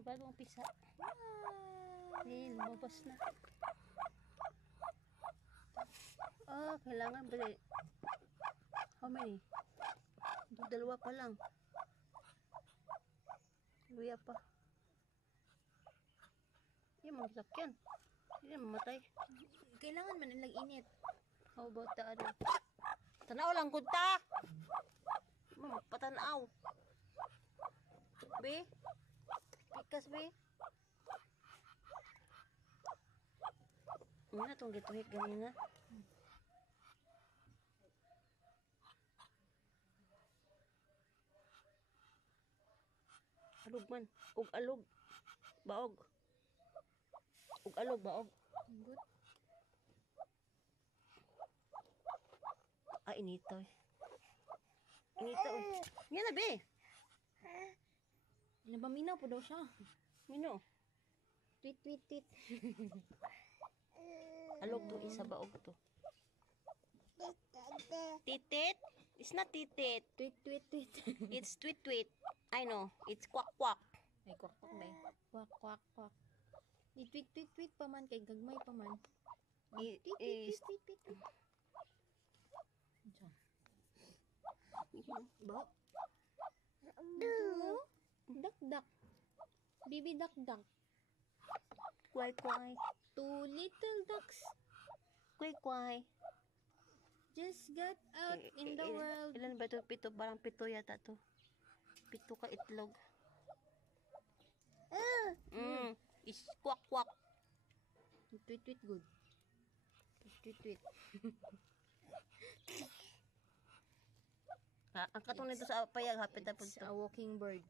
Bagong pisa. Ayun, lumabas na. Kailangan ba? How many? Dalawa pa lang. Luya pa. Yan, magsakyan. Yan, mamatay. Kailangan man nilang init. How about the ano? Tanaw lang kunta! Patanaw. Be? Pikas, be? Ano na itong gituhit ganina? Alog man. Ug alog. Baog. Ug alog, baog. Good. Inito eh. Inito eh. Yan na, be. Nabaminaw po daw siya. Mino. Tweet, tweet, tweet. Alog to, isa baog to. Titit? It's not titit. Tweet, tweet, tweet. It's tweet tweet. I know. It's quack quack. Ay, kwak, kwak ba eh. Kwak, kwak, kwak. I-tweet, tweet, tweet pa man kay gagmay pa man. Tweet, tweet, tweet, tweet, tweet, tweet. Ba? Duck, duck. Baby duck, duck. Kway kway. Two little ducks Kway kway. just got out in the world. Ilan ba ito? Pito. Parang pito yata to. Pito ka itlog. Is quack quack. Tweet, tweet, good. Tweet, tweet. Ang katong nito sa payag hapit na po It's a walking bird.